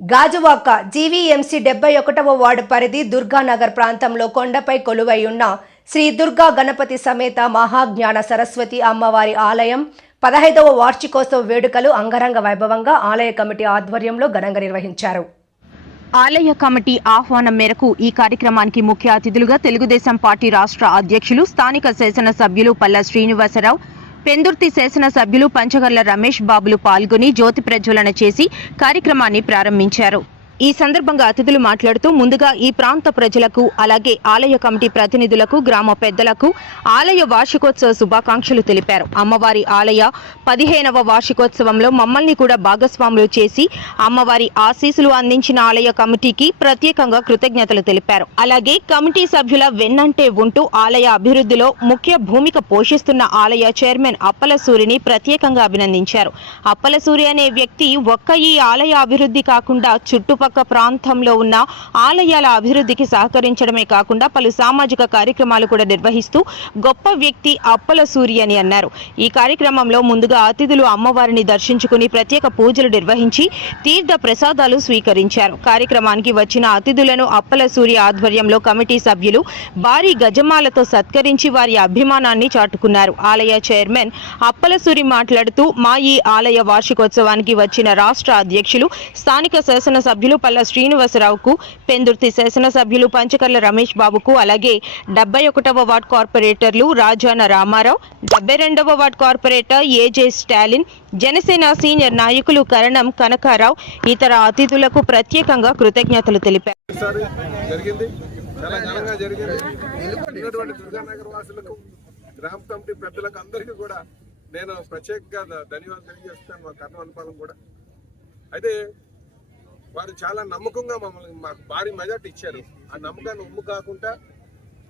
Gajuwaka GVMC డెబ్బై ఒకటవ ward పరిధి దుర్గానగర్ ప్రాంతంలో కొండపై కొలువై ఉన్న శ్రీ దుర్గా గణపతి సమేత మహాజ్ఞాన సరస్వతి అమ్మవారి ఆలయం పదహైదవ వార్షికోత్సవ వేడుకలు అంగరంగ వైభవంగా ఆలయ కమిటీ ఆధ్వర్యంలో ఘనంగా నిర్వహించారు. ఆలయ కమిటీ ఆహ్వానం మేరకు ఈ కార్యక్రమానికి ముఖ్య అతిథులుగా తెలుగుదేశం పార్టీ రాష్ట్ర అధ్యక్షులు స్థానిక శాసనసభ్యులు పల్ల శ్రీనివాసరావు పెందుర్తి శాసనసభ్యులు పంచగర్ల రమేష్ బాబులు పాల్గొని జ్యోతి ప్రజ్వలన చేసి కార్యక్రమాన్ని ప్రారంభించారు. ఈ సందర్భంగా అతిథులు మాట్లాడుతూ ముందుగా ఈ ప్రాంత ప్రజలకు అలాగే ఆలయ కమిటీ ప్రతినిధులకు గ్రామ పెద్దలకు ఆలయ వార్షికోత్సవ శుభాకాంక్షలు తెలిపారు. అమ్మవారి ఆలయ పదిహేనవ వార్షికోత్సవంలో మమ్మల్ని కూడా భాగస్వాములు చేసి అమ్మవారి ఆశీసులు అందించిన ఆలయ కమిటీకి ప్రత్యేకంగా కృతజ్ఞతలు తెలిపారు. అలాగే కమిటీ సభ్యుల వెన్నంటే ఉంటూ ఆలయ అభివృద్ధిలో ముఖ్య భూమిక పోషిస్తున్న ఆలయ చైర్మన్ అప్పల సూరిని ప్రత్యేకంగా అభినందించారు. అప్పల సూరి అనే వ్యక్తి ఒక్క ఈ ఆలయ అభివృద్ధి కాకుండా చుట్టుపక్కల ప్రాంతంలో ఉన్న ఆలయాల అభివృద్ధికి సహకరించడమే కాకుండా పలు సామాజిక కార్యక్రమాలు కూడా నిర్వహిస్తూ గొప్ప వ్యక్తి అప్పల సూరి అని అన్నారు. ఈ కార్యక్రమంలో ముందుగా అతిథులు అమ్మవారిని దర్శించుకుని ప్రత్యేక పూజలు నిర్వహించి తీర్థ ప్రసాదాలు స్వీకరించారు. కార్యక్రమానికి వచ్చిన అతిథులను అప్పల సూరి ఆధ్వర్యంలో కమిటీ సభ్యులు భారీ గజమాలతో సత్కరించి వారి అభిమానాన్ని చాటుకున్నారు. ఆలయ చైర్మన్ అప్పల సూరి మాట్లాడుతూ మా ఈ ఆలయ వార్షికోత్సవానికి వచ్చిన రాష్ట్ర అధ్యక్షులు స్థానిక శాసనసభ్యులు పల్ల శ్రీనివాసరావుకు పెందుర్తి శాసనసభ్యులు పంచకర్ల రమేష్ బాబుకు అలాగే డెబ్బై ఒకటవ వార్డ్ కార్పొరేటర్లు రాజాన రామారావు డెబ్బై రెండవ ward corporator A J Stalin Janasena senior నాయకులు కరణం కనకారావు ఇతర అతిథులకు ప్రత్యేకంగా కృతజ్ఞతలు తెలిపారు. గ్రామ కమిటీ పెద్దలకు అందరికీ కూడా నేను ప్రత్యేకంగా ధన్యవాదాలు తెలియజేస్తాను మా కర్ణవనపాలెం కూడా. అయితే వారు చాలా నమ్మకంగా మమ్మల్ని మాకు భారీ మెజార్టీ ఇచ్చారు. ఆ నమ్మకాన్ని ఉమ్ము కాకుండా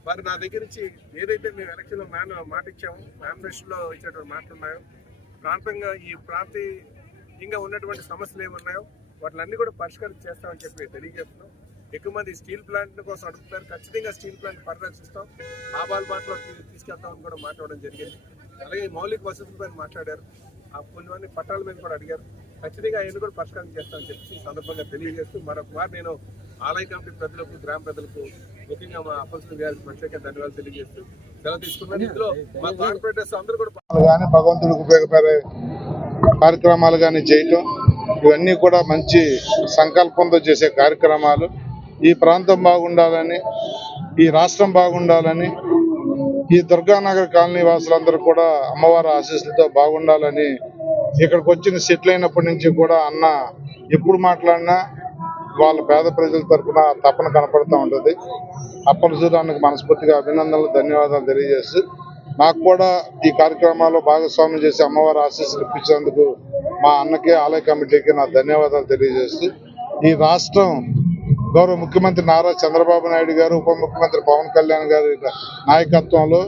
వారు నా దగ్గర నుంచి ఏదైతే మేము ఎలక్షన్లో మ్యాన్ మాట ఇచ్చాము మేనిఫెస్టోలో ఇచ్చేటువంటి మాటలు ఉన్నాయో ప్రాంతంగా ఈ ప్రాంతీయంగా ఉన్నటువంటి సమస్యలు ఏమున్నాయో వాటిలన్నీ కూడా పరిష్కారం చేస్తామని చెప్పి తెలియజేస్తున్నాం. ఎక్కువ మంది స్టీల్ ప్లాంట్ కోసం అడుగుతారు ఖచ్చితంగా స్టీల్ ప్లాంట్ పరిరక్షిస్తాం ఆబాల్ బాటలో తీసుకెళ్తామని కూడా మాట్లాడడం జరిగింది. అలాగే మౌలిక వసతులపైన మాట్లాడారు. ఆ కొన్ని పట్టాల మీద కూడా అడిగారు. ఖచ్చితంగా ఆయన కూడా పరిష్కారం చేస్తామని చెప్పి ఈ సందర్భంగా తెలియజేస్తూ మరొక వారు నేను ఆలయ కమిటీ ప్రజలకు గ్రామ ప్రజలకు ముఖ్యంగా మా అప్పల్సిన గారికి ప్రత్యేక ధన్యవాదాలు తెలియజేస్తూ సెలవు తీసుకున్నాను. ఇందులో మా కార్పొరేటర్స్ అందరూ కూడా కానీ భగవంతుడికి ఉపయోగపడే కార్యక్రమాలు కానీ చేయటం ఇవన్నీ కూడా మంచి సంకల్పంతో చేసే కార్యక్రమాలు. ఈ ప్రాంతం బాగుండాలని ఈ రాష్ట్రం బాగుండాలని ఈ దుర్గానగర్ కాలనీ వాసులందరూ కూడా అమ్మవారి ఆశీస్సులతో బాగుండాలని ఇక్కడికి వచ్చిన సెటిల్ అయినప్పటి నుంచి కూడా అన్న ఎప్పుడు మాట్లాడినా వాళ్ళ పేద ప్రజల తరఫున తపన కనపడుతూ ఉంటుంది. అప్పలసూరానికి మనస్ఫూర్తిగా అభినందనలు ధన్యవాదాలు తెలియజేస్తూ నాకు కూడా ఈ కార్యక్రమాల్లో భాగస్వామ్యం చేసి అమ్మవారి ఆశీస్సులు ఇప్పించినందుకు మా అన్నకి ఆలయ కమిటీకి నా ధన్యవాదాలు తెలియజేస్తూ ఈ రాష్ట్రం గౌరవ ముఖ్యమంత్రి నారా చంద్రబాబు నాయుడు గారు ఉప ముఖ్యమంత్రి పవన్ కళ్యాణ్ గారి నాయకత్వంలో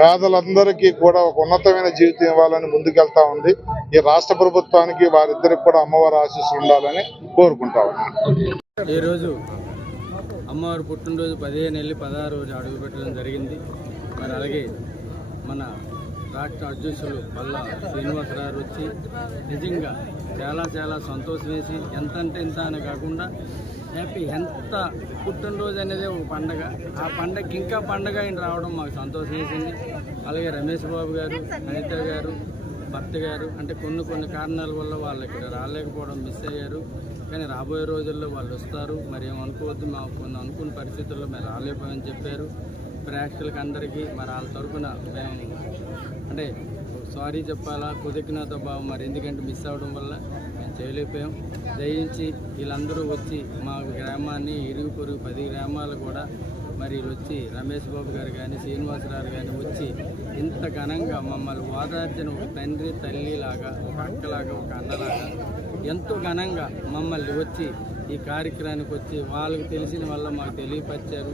పేదలందరికీ కూడా ఒక ఉన్నతమైన జీవితం ఇవ్వాలని ముందుకెళ్తా ఉంది. ఈ రాష్ట్ర ప్రభుత్వానికి వారిద్దరికి కూడా అమ్మవారి ఆశీస్సులు ఉండాలని కోరుకుంటా ఉన్నాను. ఈరోజు అమ్మవారి పుట్టినరోజు పదిహేను వెళ్ళి పదహారు రోజు అడుగు పెట్టడం జరిగింది. మరి అలాగే మన రాష్ట్ర అధ్యక్షులు పల్లా శ్రీనివాసరావు వచ్చి నిజంగా చాలా చాలా సంతోషం వేసి ఎంత అంటే ఇంత అని కాకుండా హ్యాపీ. ఎంత పుట్టినరోజు అనేది ఒక పండగ. ఆ పండగకి ఇంకా పండగ ఆయన రావడం మాకు సంతోషం వేసింది. అలాగే రమేష్ బాబు గారు అనిత గారు భర్త గారు అంటే కొన్ని కొన్ని కారణాల వల్ల వాళ్ళు ఇక్కడ రాలేకపోవడం మిస్ అయ్యారు. కానీ రాబోయే రోజుల్లో వాళ్ళు వస్తారు. మరి ఏమనుకోవద్దు మాకు కొన్ని అనుకున్న పరిస్థితుల్లో మేము రాలేకపోయామని చెప్పారు. ప్రేక్షకులకి అందరికీ మరి వాళ్ళ తరఫున మేము అంటే సారీ చెప్పాలా కుదికినతో బాబు మరి ఎందుకంటే మిస్ అవ్వడం వల్ల చేయలేకపోయాం దయించి వీళ్ళందరూ వచ్చి మా గ్రామాన్ని ఇరుగు పొరుగు పది గ్రామాలు కూడా మరి వచ్చి రమేష్ బాబు గారు కానీ శ్రీనివాసరావు కానీ వచ్చి ఇంత ఘనంగా మమ్మల్ని ఓదార్చిన ఒక తండ్రి తల్లిలాగా ఒక అక్కలాగా ఒక అన్నలాగా ఎంతో ఘనంగా మమ్మల్ని వచ్చి ఈ కార్యక్రమానికి వచ్చి వాళ్ళకి తెలిసిన వల్ల మాకు తెలియపరిచారు.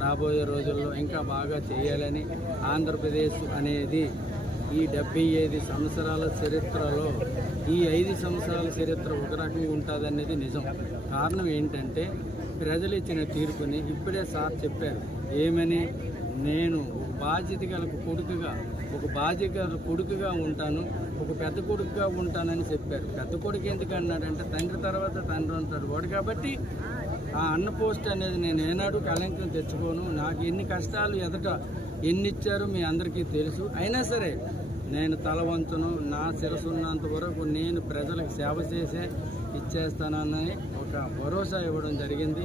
రాబోయే రోజుల్లో ఇంకా బాగా చేయాలని ఆంధ్రప్రదేశ్ అనేది ఈ డెబ్బై ఐదు సంవత్సరాల చరిత్రలో ఈ ఐదు సంవత్సరాల చరిత్ర ఒక రకంగా ఉంటుంది అనేది నిజం. కారణం ఏంటంటే ప్రజలు ఇచ్చిన తీర్పుని ఇప్పుడే సార్ చెప్పారు. ఏమని? నేను ఒక బాధ్యత గల కొడుకుగా ఒక బాధ్యత కొడుకుగా ఉంటాను ఒక పెద్ద కొడుకుగా ఉంటానని చెప్పారు. పెద్ద కొడుకు ఎందుకు అన్నాడంటే తండ్రి తర్వాత తండ్రి ఉంటాడు వాడు కాబట్టి ఆ అన్న పోస్ట్ అనేది నేను ఏనాడు కళంకం తెచ్చుకోను. నాకు ఎన్ని కష్టాలు ఎదుట ఎన్ని ఇచ్చారో మీ అందరికీ తెలుసు. అయినా సరే నేను తల వంచను నా శిరసు ఉన్నంత వరకు నేను ప్రజలకు సేవ చేసే ఇచ్చేస్తానని ఒక భరోసా ఇవ్వడం జరిగింది.